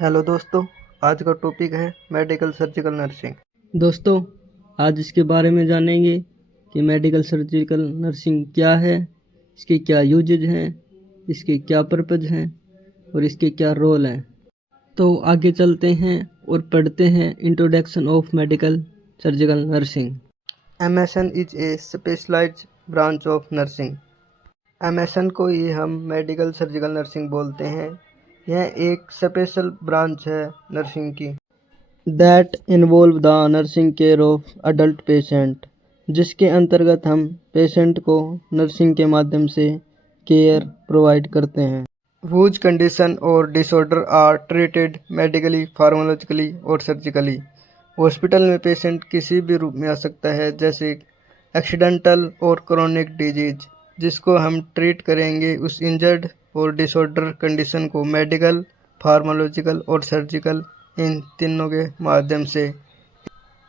Hello दोस्तों, आज का टॉपिक है मेडिकल सर्जिकल नर्सिंग। दोस्तों, आज इसके बारे में जानेंगे कि मेडिकल सर्जिकल नर्सिंग क्या है, इसके क्या यूजेज हैं, इसके क्या पर्पज हैं और इसके क्या रोल हैं। तो आगे चलते हैं और पढ़ते हैं introduction of medical surgical nursing. MSN is a specialized branch of nursing. MSN को ही हम मेडिकल सर्जिकल नर्सिंग बोलते हैं। यह एक स्पेशल ब्रांच है नर्सिंग की। That involve the nursing care of adult patient, जिसके अंतर्गत हम पेशेंट को नर्सिंग के माध्यम से केयर प्रोवाइड करते हैं। whose कंडीशन और disorder are treated medically, pharmacologically और सर्जिकली। हॉस्पिटल में पेशेंट किसी भी रूप में आ सकता है, जैसे एक्सीडेंटल और क्रोनिक डिजीज, जिसको हम ट्रीट करेंगे उस इंजर्ड और डिसऑर्डर कंडीशन को मेडिकल, फार्माकोलॉजिकल और सर्जिकल, इन तीनों के माध्यम से।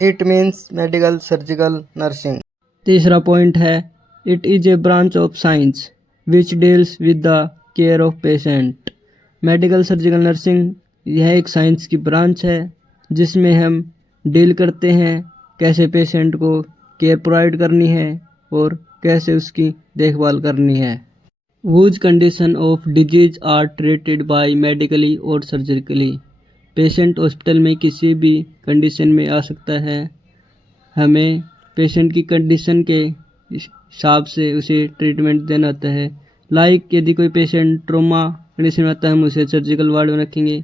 It means medical surgical nursing. तीसरा पॉइंट है, it is a branch of science which deals with the care of patient. Medical surgical nursing यह एक साइंस की ब्रांच है जिसमें हम डील करते हैं कैसे पेशेंट को केयर प्रोवाइड करनी है और कैसे उसकी देखभाल करनी है। Whose condition of disease are treated by medically और सर्जिकली। पेशेंट हॉस्पिटल में किसी भी कंडीशन में आ सकता है, हमें पेशेंट की कंडीशन के हिसाब से उसे ट्रीटमेंट देना होता है। यदि कोई पेशेंट ट्रोमा कंडीशन में आता है, हम उसे सर्जिकल वार्ड में रखेंगे।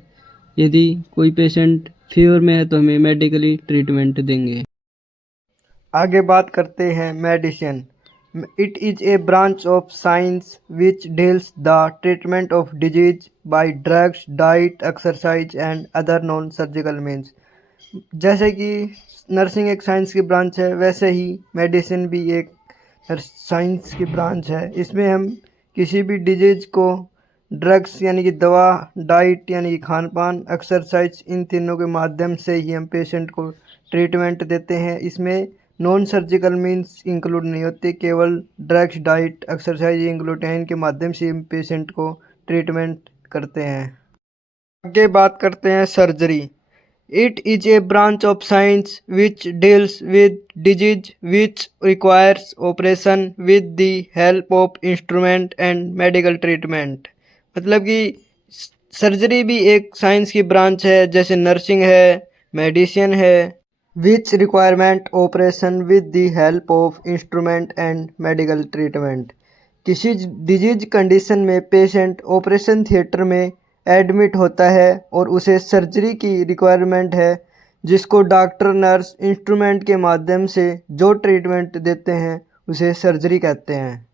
यदि कोई पेशेंट फीवर में है तो हमें मेडिकली ट्रीटमेंट देंगे। आगे बात करते हैं medicine. It is a branch of science which deals the treatment of disease bye drugs, diet, exercise and other non surgical means. जैसे कि नर्सिंग एक साइंस की ब्रांच है, वैसे ही मेडिसिन भी एक साइंस की ब्रांच है। इसमें हम किसी भी डिजीज को ड्रग्स यानी कि दवा, डाइट यानी कि खान पान, एक्सरसाइज, इन तीनों के माध्यम से ही हम पेशेंट को ट्रीटमेंट देते हैं। इसमें नॉन सर्जिकल मीन्स इंक्लूड नहीं होते, केवल ड्रग्स, डाइट, एक्सरसाइज इंक्लूड हैं। इनके माध्यम से हम पेशेंट को ट्रीटमेंट करते हैं। आगे बात करते हैं surgery. It is a branch of science which deals with disease which requires operation with the help of instrument and medical treatment. मतलब कि सर्जरी भी एक साइंस की ब्रांच है, जैसे नर्सिंग है, मेडिसिन है। Which requirement operation with the help of instrument and medical treatment. किसी डिजीज कंडीशन में पेशेंट ऑपरेशन थिएटर में एडमिट होता है और उसे सर्जरी की रिक्वायरमेंट है, जिसको डॉक्टर, नर्स इंस्ट्रूमेंट के माध्यम से जो ट्रीटमेंट देते हैं उसे सर्जरी कहते हैं।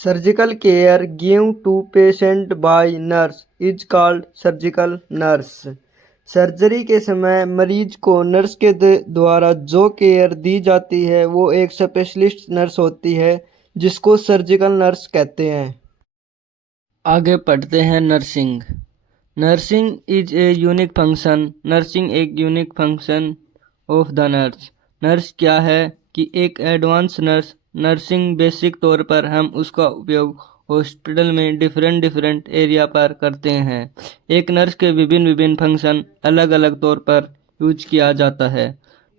Surgical care give to patient by nurse is called surgical nurse. Surgery के समय मरीज को नर्स के द्वारा जो केयर दी जाती है वो एक स्पेशलिस्ट नर्स होती है, जिसको सर्जिकल नर्स कहते हैं। आगे पढ़ते हैं nursing. Nursing is a unique function. Nursing एक unique function of the nurse. Nurse क्या है कि एक एडवांस नर्स। नर्सिंग बेसिक तौर पर हम उसका उपयोग हॉस्पिटल में डिफरेंट एरिया पर करते हैं। एक नर्स के विभिन्न फंक्शन अलग अलग तौर पर यूज किया जाता है।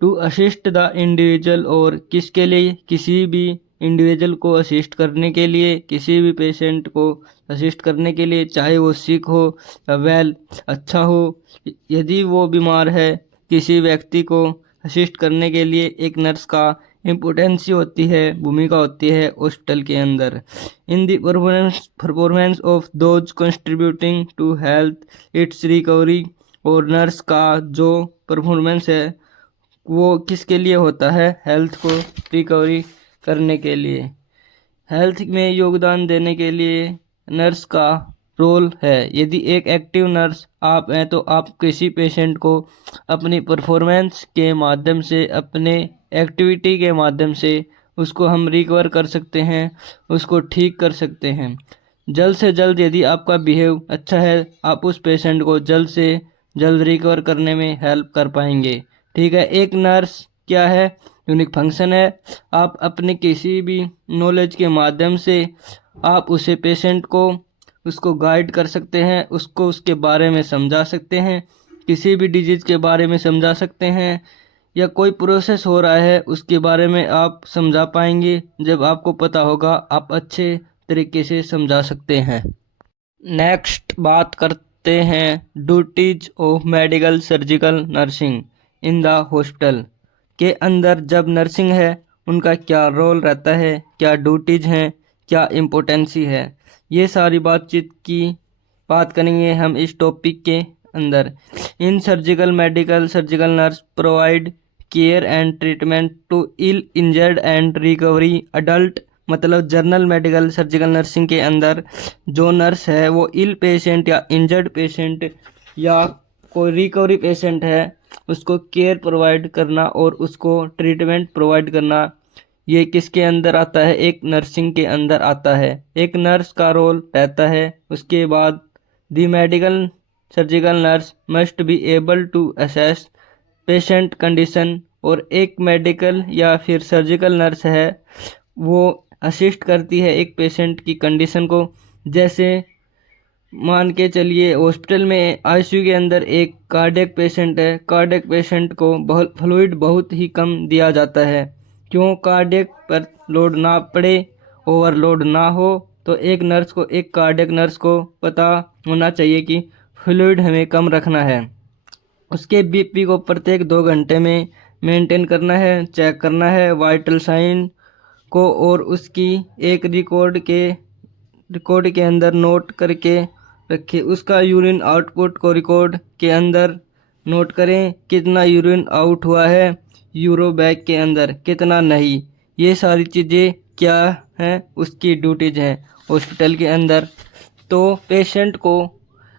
टू असिस्ट द इंडिविजुअल, और किसके लिए? किसी भी इंडिविजुअल को असिस्ट करने के लिए, किसी भी पेशेंट को असिस्ट करने के लिए, चाहे वो सिक हो या वेल अच्छा हो। यदि वो बीमार है, किसी व्यक्ति को असिस्ट करने के लिए एक नर्स का इम्पोर्टेंस होती है, भूमिका होती है हॉस्पिटल के अंदर। In the performance of those contributing to health its recovery. और नर्स का जो परफॉर्मेंस है वो किसके लिए होता है? हेल्थ को रिकवरी करने के लिए, हेल्थ में योगदान देने के लिए नर्स का रोल है। यदि एक एक्टिव नर्स आप हैं तो आप किसी पेशेंट को अपनी परफॉर्मेंस के माध्यम से, अपने एक्टिविटी के माध्यम से उसको हम रिकवर कर सकते हैं, उसको ठीक कर सकते हैं। जल्द से जल्द यदि आपका बिहेव अच्छा है, आप उस पेशेंट को जल्द से जल्द रिकवर करने में हेल्प कर पाएंगे। ठीक है, एक नर्स क्या है? यूनिक फंक्शन है। आप अपने किसी भी नॉलेज के माध्यम से आप उसे पेशेंट को उसको गाइड कर सकते हैं, उसको उसके बारे में समझा सकते हैं, किसी भी डिजीज़ के बारे में समझा सकते हैं, या कोई प्रोसेस हो रहा है उसके बारे में आप समझा पाएंगे। जब आपको पता होगा आप अच्छे तरीके से समझा सकते हैं। नेक्स्ट बात करते हैं duties of medical surgical nursing in the hospital के अंदर। जब नर्सिंग है उनका क्या रोल रहता है, क्या ड्यूटीज हैं, क्या इम्पोर्टेंसी है, ये सारी बातचीत की बात करेंगे हम इस टॉपिक के अंदर। In surgical medical surgical nurse provide care and treatment to ill injured and recovery adult. मतलब जनरल मेडिकल सर्जिकल नर्सिंग के अंदर जो नर्स है वो इल पेशेंट या इंजर्ड पेशेंट या कोई रिकवरी पेशेंट है उसको केयर प्रोवाइड करना और उसको ट्रीटमेंट प्रोवाइड करना, ये किसके अंदर आता है, एक नर्सिंग के अंदर आता है। एक नर्स का रोल रहता है। उसके बाद the medical surgical nurse must be able to assess patient condition. और एक मेडिकल या फिर सर्जिकल नर्स है वो असिस्ट करती है एक पेशेंट की कंडीशन को। जैसे मान के चलिए हॉस्पिटल में आईसीयू के अंदर एक कार्डियक पेशेंट है, कार्डियक पेशेंट को बहुत फ्लूइड बहुत ही कम दिया जाता है। क्यों, कार्डियक पर लोड ना पड़े, ओवरलोड ना हो। तो एक नर्स को, एक कार्डियक नर्स को पता होना चाहिए कि फ्लूइड हमें कम रखना है। उसके बीपी को प्रत्येक 2 घंटे में मेंटेन करना है, चेक करना है वाइटल साइन को, और उसकी एक रिकॉर्ड के अंदर नोट करके रखें। उसका यूरिन आउटपुट को रिकॉर्ड के अंदर नोट करें, कितना यूरिन आउट हुआ है, यूरो बैग के अंदर कितना नहीं। ये सारी चीज़ें क्या हैं, उसकी ड्यूटीज हैं हॉस्पिटल के अंदर। तो पेशेंट को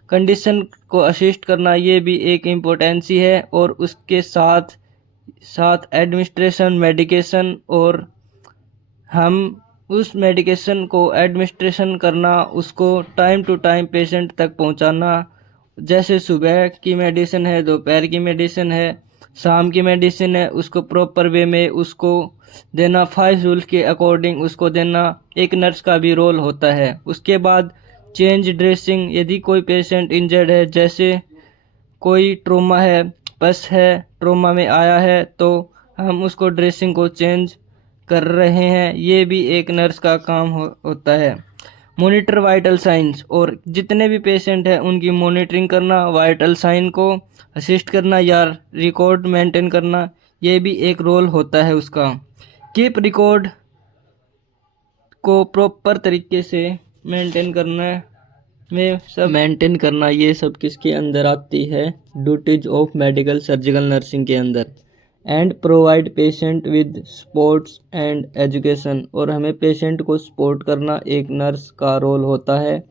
कंडीशन को असिस्ट करना ये भी एक इम्पोर्टेंसी है। और उसके साथ साथ एडमिनिस्ट्रेशन मेडिकेशन, और हम उस मेडिकेशन को एडमिनिस्ट्रेशन करना, उसको टाइम टू टाइम पेशेंट तक पहुंचाना। जैसे सुबह की मेडिसिन है, दोपहर की मेडिसिन है, शाम की मेडिसिन है, उसको प्रॉपर वे में उसको देना, 5 रूल के अकॉर्डिंग उसको देना एक नर्स का भी रोल होता है। उसके बाद चेंज ड्रेसिंग, यदि कोई पेशेंट इंजर्ड है, जैसे कोई ट्रोमा है, पस है, ट्रोमा में आया है, तो हम उसको ड्रेसिंग को चेंज कर रहे हैं, ये भी एक नर्स का काम होता है। मॉनिटर वाइटल साइंस, और जितने भी पेशेंट हैं उनकी मॉनिटरिंग करना, वाइटल साइन को असिस्ट करना या रिकॉर्ड मेंटेन करना, ये भी एक रोल होता है उसका। कीप रिकॉर्ड को प्रॉपर तरीके से मेंटेन करना में सब मेंटेन करना, ये सब किसके अंदर आती है, duties of medical surgical nursing के अंदर। And provide patient with sports and education, और हमें पेशेंट को सपोर्ट करना एक नर्स का रोल होता है।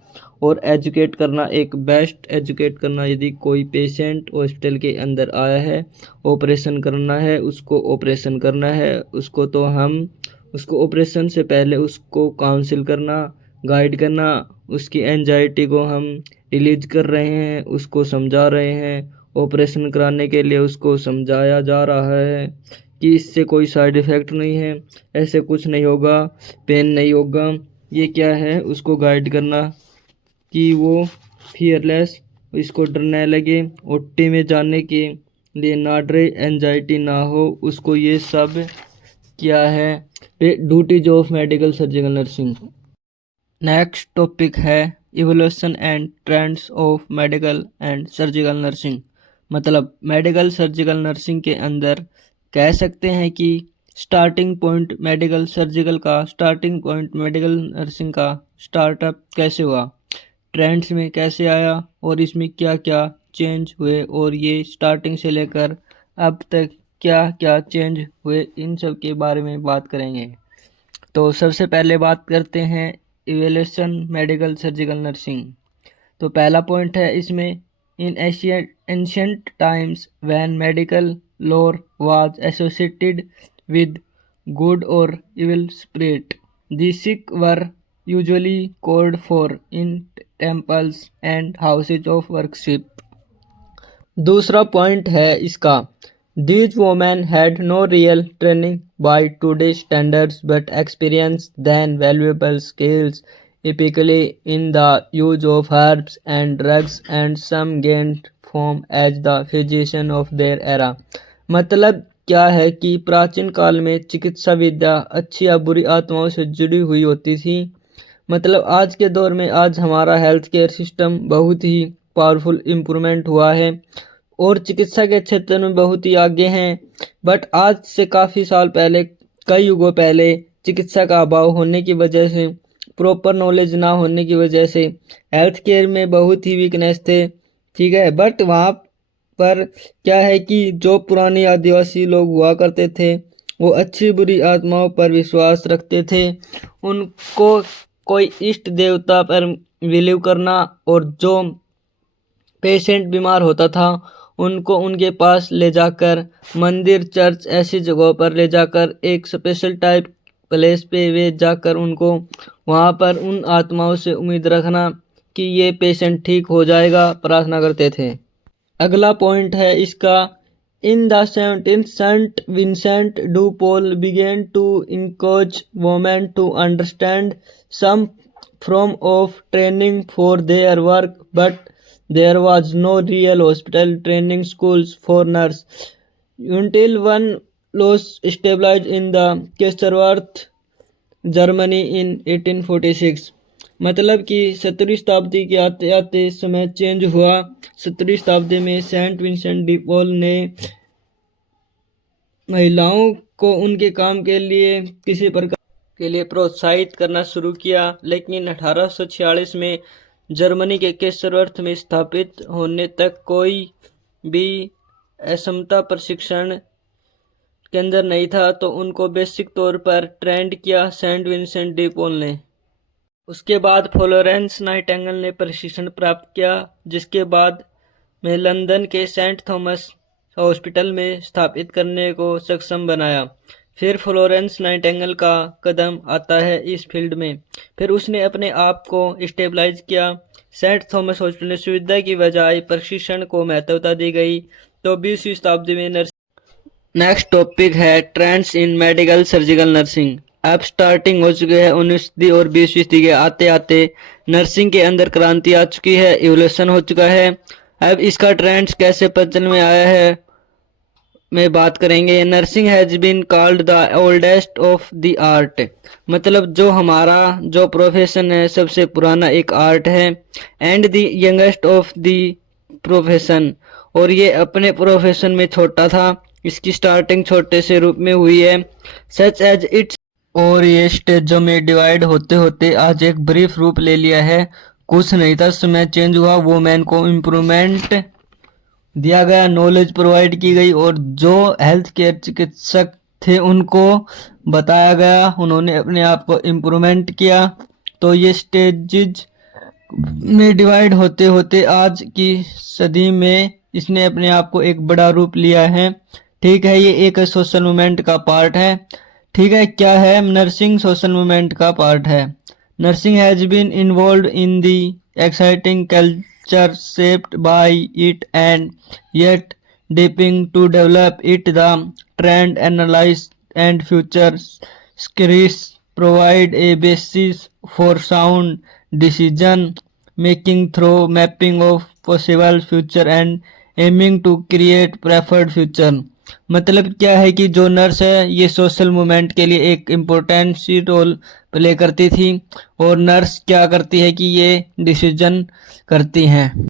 और एजुकेट करना, एक बेस्ट एजुकेट करना। यदि कोई पेशेंट हॉस्पिटल के अंदर आया है, ऑपरेशन करना है, उसको ऑपरेशन करना है, उसको तो हम उसको ऑपरेशन से पहले उसको काउंसिल करना, गाइड करना, उसकी एंजाइटी को हम रिलीज कर रहे हैं, उसको समझा रहे हैं। ऑपरेशन कराने के लिए उसको समझाया जा रहा है कि इससे कोई साइड इफ़ेक्ट नहीं है, ऐसे कुछ नहीं होगा, पेन नहीं होगा। ये क्या है, उसको गाइड करना कि वो फियरलेस, इसको डर न लगे, ओटी में जाने के लिए ना डरे, एंजाइटी ना हो उसको। ये सब क्या है, duties of medical surgical nursing. Next topic है evolution and trends of medical and surgical nursing. मतलब मेडिकल सर्जिकल नर्सिंग के अंदर कह सकते हैं कि स्टार्टिंग पॉइंट मेडिकल सर्जिकल का, स्टार्टिंग पॉइंट मेडिकल नर्सिंग का स्टार्टअप कैसे हुआ, ट्रेंड्स में कैसे आया, और इसमें क्या क्या चेंज हुए, और ये स्टार्टिंग से लेकर अब तक क्या क्या चेंज हुए, इन सब के बारे में बात करेंगे। तो सबसे पहले बात करते हैं इवोल्यूशन मेडिकल सर्जिकल नर्सिंग। तो पहला पॉइंट है इसमें, इन एंशिएंट टाइम्स व्हेन मेडिकल लोर वाज एसोसिएटेड विद गुड और evil spirit, the sick were usually code for in temples and houses of worship. दूसरा पॉइंट है इसका, these women had no real training by today's standards but experienced then valuable skills epically in the use of herbs and drugs, and some gained fame as the physician of their era. मतलब क्या है कि प्राचीन काल में चिकित्सा विद्या अच्छी या बुरी आत्माओं से जुड़ी हुई होती थी। मतलब आज के दौर में आज हमारा हेल्थ केयर सिस्टम बहुत ही पावरफुल इम्प्रूवमेंट हुआ है और चिकित्सा के क्षेत्र में बहुत ही आगे हैं। बट आज से काफ़ी साल पहले, कई युगों पहले, चिकित्सा का अभाव होने की वजह से, प्रॉपर नॉलेज ना होने की वजह से हेल्थ केयर में बहुत ही वीकनेस थे। ठीक है, बट वहाँ पर क्या है कि जो पुराने आदिवासी लोग हुआ करते थे वो अच्छी बुरी आत्माओं पर विश्वास रखते थे। उनको कोई इष्ट देवता पर बिलीव करना, और जो पेशेंट बीमार होता था उनको उनके पास ले जाकर मंदिर, चर्च, ऐसी जगहों पर ले जाकर एक स्पेशल टाइप प्लेस पे वे जाकर उनको वहाँ पर उन आत्माओं से उम्मीद रखना कि ये पेशेंट ठीक हो जाएगा, प्रार्थना करते थे। अगला पॉइंट है इसका, in the 17th Saint Vincent de Paul began to encourage women to understand some form of training for their work, but there was no real hospital training schools for nurse until one was established in the Kaiserwerth, Germany in 1846। मतलब कि 17वीं शताब्दी के आते आते समय change हुआ। 17वीं शताब्दी में सेंट विंसेंट डी पॉल ने महिलाओं को उनके काम के लिए किसी प्रकार के लिए प्रोत्साहित करना शुरू किया, लेकिन 1846 में जर्मनी के कैसरवर्थ में स्थापित होने तक कोई भी असमता प्रशिक्षण केंद्र नहीं था, तो उनको बेसिक तौर पर ट्रेंड किया सेंट विंसेंट डी पॉल ने। उसके बाद फ्लोरेंस नाइटिंगेल ने प्रशिक्षण प्राप्त किया, जिसके बाद में लंदन के सेंट थॉमस हॉस्पिटल में स्थापित करने को सक्षम बनाया। फिर फ्लोरेंस नाइटिंगेल का कदम आता है इस फील्ड में। फिर उसने अपने आप को स्टेबलाइज किया। सेंट थॉमस हॉस्पिटल में सुविधा की बजाय प्रशिक्षण को महत्वता दी गई। तो 20वीं शताब्दी में नेक्स्ट टॉपिक है trends in medical surgical nursing. अब स्टार्टिंग हो चुके हैं 19वीं और 20वीं सदी के आते आते नर्सिंग के अंदर क्रांति आ चुकी है, इवोल्यूशन हो चुका है। अब इसका ट्रेंड्स कैसे प्रचलन में आया है में बात करेंगे। Nursing has been called the oldest of the art, मतलब जो हमारा जो प्रोफेशन है सबसे पुराना एक आर्ट है, and the youngest of the profession, और ये अपने प्रोफेशन में छोटा था। इसकी स्टार्टिंग छोटे से रूप में हुई है, सच एज इट्स, और ये स्टेजों में डिवाइड होते होते आज एक ब्रीफ रूप ले लिया है। कुछ नहीं था, समय चेंज हुआ, वुमेन को इम्प्रूवमेंट दिया गया, नॉलेज प्रोवाइड की गई, और जो हेल्थ केयर चिकित्सक थे उनको बताया गया, उन्होंने अपने आप को इम्प्रूवमेंट किया। तो ये स्टेजेस में डिवाइड होते होते आज की सदी में इसने अपने आप को एक बड़ा रूप लिया है। ठीक है, ये एक सोशल मूवमेंट का पार्ट है। ठीक है, क्या है? नर्सिंग सोशल मूवमेंट का पार्ट है। Nursing has been involve in the exciting culture shaped by it, and yet deeping to develop it, the trend analyze and future scripts provide a basis for sound decision making through mapping of possible future and aiming to create preferred future। मतलब क्या है कि जो nurse है ये social movement के लिए एक इम्पोर्टेंट सी रोल प्ले करती थी, और नर्स क्या करती है कि ये डिसीजन करती हैं।